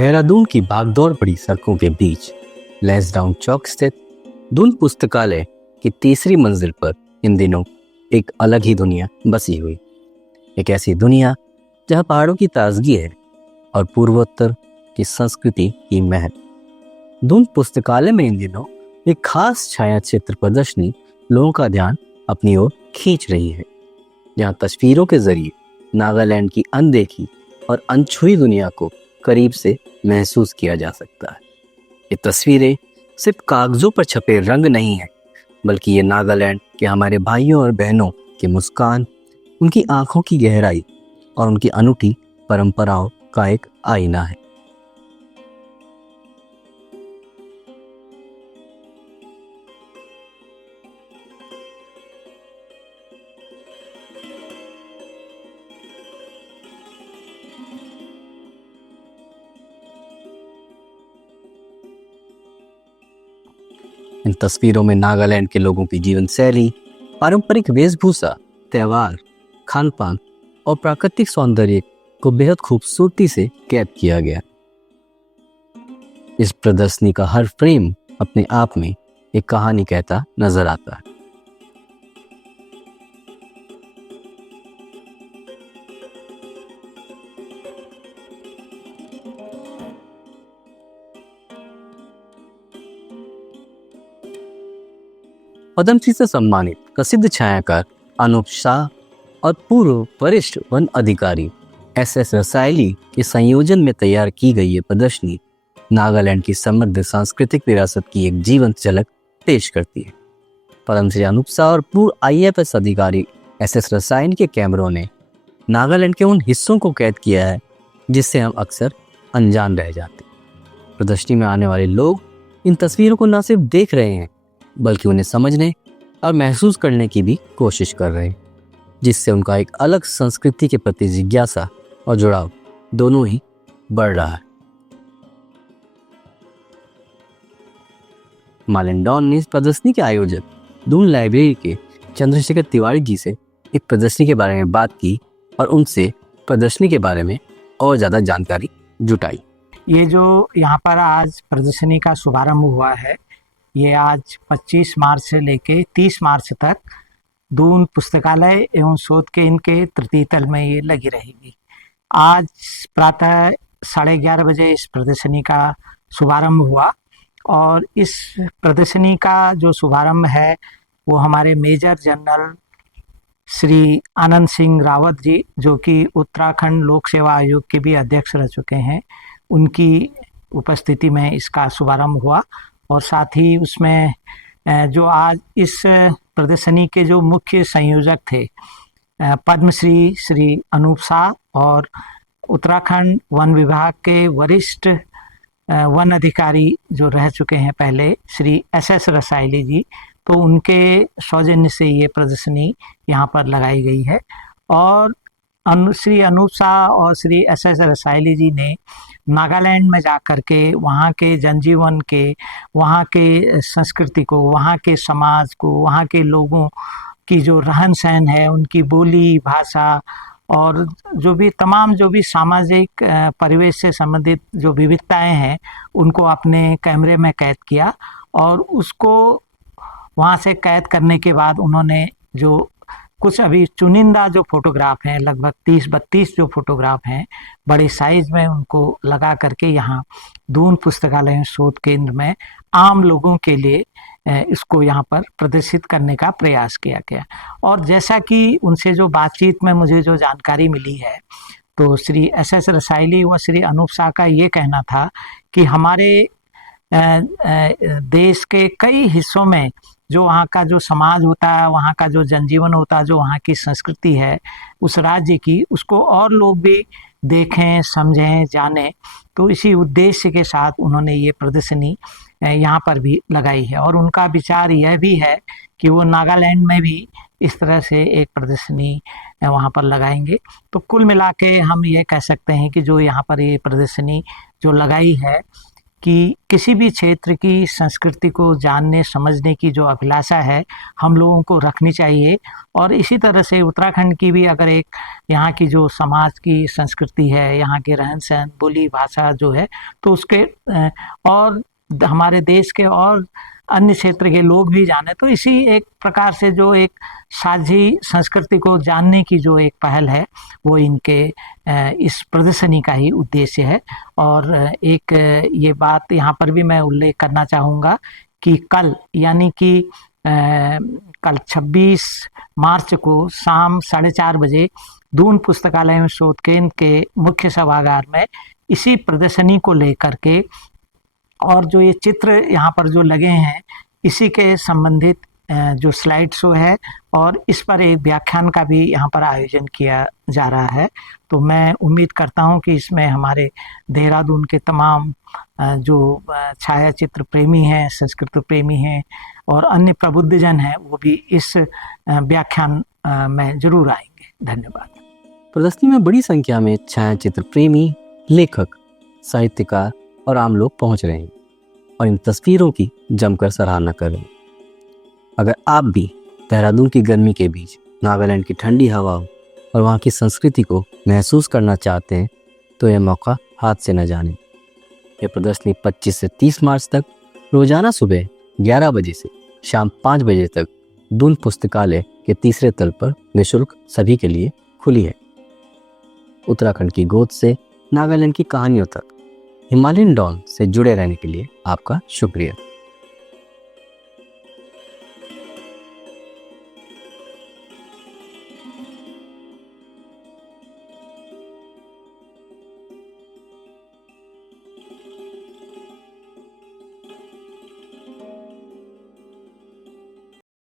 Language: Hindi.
देहरादून की भागदौड़ भरी सड़कों के बीच लैंसडाउन चौक स्थित दून पुस्तकालय की तीसरी मंजिल पर इन दिनों एक अलग ही दुनिया बसी हुई। एक ऐसी दुनिया जहां पहाड़ों की ताजगी है और पूर्वोत्तर की संस्कृति की महक। दून पुस्तकालय में इन दिनों एक खास छाया चित्र प्रदर्शनी लोगों का ध्यान अपनी ओर खींच रही है, जहां तस्वीरों के जरिए नागालैंड की अनदेखी और अनछुई दुनिया को करीब से महसूस किया जा सकता है। ये तस्वीरें सिर्फ कागजों पर छपे रंग नहीं है, बल्कि ये नागालैंड के हमारे भाइयों और बहनों की मुस्कान, उनकी आंखों की गहराई और उनकी अनूठी परंपराओं का एक आईना है। इन तस्वीरों में नागालैंड के लोगों की जीवन शैली, पारंपरिक वेशभूषा, त्योहार, खान पान और प्राकृतिक सौंदर्य को बेहद खूबसूरती से कैद किया गया। इस प्रदर्शनी का हर फ्रेम अपने आप में एक कहानी कहता नजर आता है। पद्मश्री से सम्मानित प्रसिद्ध छायाकार अनूप शाह और पूर्व वरिष्ठ वन अधिकारी एस रसायली के संयोजन में तैयार की गई ये प्रदर्शनी नागालैंड की समृद्ध सांस्कृतिक विरासत की एक जीवंत झलक पेश करती है। पद्मश्री अनूप शाह और पूर्व IAFS अधिकारी एस रसायन के कैमरों ने नागालैंड के उन हिस्सों को कैद किया है जिससे हम अक्सर अनजान रह जाते। प्रदर्शनी में आने वाले लोग इन तस्वीरों को न सिर्फ देख रहे हैं, बल्कि उन्हें समझने और महसूस करने की भी कोशिश कर रहे हैं, जिससे उनका एक अलग संस्कृति के प्रति जिज्ञासा और जुड़ाव दोनों ही बढ़ रहा है। मालिंडॉन ने इस प्रदर्शनी के आयोजक दून लाइब्रेरी के चंद्रशेखर तिवारी जी से इस प्रदर्शनी के बारे में बात की और उनसे प्रदर्शनी के बारे में और ज़्यादा जानकारी जुटाई। ये जो यहाँ पर आज प्रदर्शनी का शुभारंभ हुआ है, ये आज 25 मार्च से लेके 30 मार्च तक दून पुस्तकालय एवं शोध केंद्र के तृतीय तल में ये लगी रहेगी। आज प्रातः 11:30 बजे इस प्रदर्शनी का शुभारंभ हुआ और इस प्रदर्शनी का जो शुभारंभ है वो हमारे मेजर जनरल श्री आनंद सिंह रावत जी, जो कि उत्तराखंड लोक सेवा आयोग के भी अध्यक्ष रह चुके हैं, उनकी उपस्थिति में इसका शुभारंभ हुआ। और साथ ही उसमें जो आज इस प्रदर्शनी के जो मुख्य संयोजक थे पद्मश्री श्री अनूप शाह और उत्तराखंड वन विभाग के वरिष्ठ वन अधिकारी जो रह चुके हैं पहले श्री एस रसायली जी, तो उनके सौजन्य से ये प्रदर्शनी यहाँ पर लगाई गई है। और श्री अनूप शाह और श्री एस रसायली जी ने नागालैंड में जाकर के वहाँ के जनजीवन के, वहाँ के संस्कृति को, वहाँ के समाज को, वहाँ के लोगों की जो रहन सहन है, उनकी बोली भाषा और जो भी तमाम जो भी सामाजिक परिवेश से संबंधित जो विविधताएं हैं, उनको अपने कैमरे में कैद किया। और उसको वहाँ से कैद करने के बाद उन्होंने जो कुछ अभी चुनिंदा जो फोटोग्राफ हैं, लगभग 30-32 जो फोटोग्राफ हैं, बड़े साइज में उनको लगा करके यहाँ दून पुस्तकालय शोध केंद्र में आम लोगों के लिए इसको यहाँ पर प्रदर्शित करने का प्रयास किया गया। और जैसा कि उनसे जो बातचीत में मुझे जो जानकारी मिली है, तो श्री एस रसायली व श्री अनूप शाह का ये कहना था कि हमारे देश के कई हिस्सों में जो वहाँ का जो समाज होता है, वहाँ का जो जनजीवन होता है, जो वहाँ की संस्कृति है उस राज्य की, उसको और लोग भी देखें, समझें, जानें। तो इसी उद्देश्य के साथ उन्होंने ये प्रदर्शनी यहाँ पर भी लगाई है। और उनका विचार यह भी है कि वो नागालैंड में भी इस तरह से एक प्रदर्शनी वहाँ पर लगाएंगे। तो कुल मिला के हम ये कह सकते हैं कि जो यहाँ पर ये प्रदर्शनी जो लगाई है, कि किसी भी क्षेत्र की संस्कृति को जानने समझने की जो अभिलाषा है हम लोगों को रखनी चाहिए। और इसी तरह से उत्तराखंड की भी अगर एक यहाँ की जो समाज की संस्कृति है, यहाँ के रहन सहन, बोली भाषा जो है, तो उसके और हमारे देश के और अन्य क्षेत्र के लोग भी जाने, तो इसी एक प्रकार से जो एक साझी संस्कृति को जानने की जो एक पहल है वो इनके इस प्रदर्शनी का ही उद्देश्य है। और एक ये बात यहाँ पर भी मैं उल्लेख करना चाहूँगा कि कल यानी कि कल 26 मार्च को शाम 4:30 बजे दून पुस्तकालय एवं शोध केंद्र के मुख्य सभागार में इसी प्रदर्शनी को लेकर के और जो ये चित्र यहाँ पर जो लगे हैं इसी के संबंधित जो स्लाइड शो है और इस पर एक व्याख्यान का भी यहाँ पर आयोजन किया जा रहा है। तो मैं उम्मीद करता हूँ कि इसमें हमारे देहरादून के तमाम जो छायाचित्र प्रेमी हैं, संस्कृत प्रेमी हैं और अन्य प्रबुद्धजन हैं वो भी इस व्याख्यान में जरूर आएंगे। धन्यवाद। प्रदर्शनी में बड़ी संख्या में छायाचित्र प्रेमी, लेखक, साहित्यकार और आम लोग पहुंच रहे हैं और इन तस्वीरों की जमकर सराहना कर रहे हैं। अगर आप भी देहरादून की गर्मी के बीच नागालैंड की ठंडी हवाओं और वहाँ की संस्कृति को महसूस करना चाहते हैं तो यह मौका हाथ से न जाने। यह प्रदर्शनी 25 से 30 मार्च तक रोजाना सुबह 11 बजे से शाम 5 बजे तक दून पुस्तकालय के तीसरे तल पर निःशुल्क सभी के लिए खुली है। उत्तराखंड की गोद से नागालैंड की कहानियों तक हिमालयन डॉन से जुड़े रहने के लिए आपका शुक्रिया।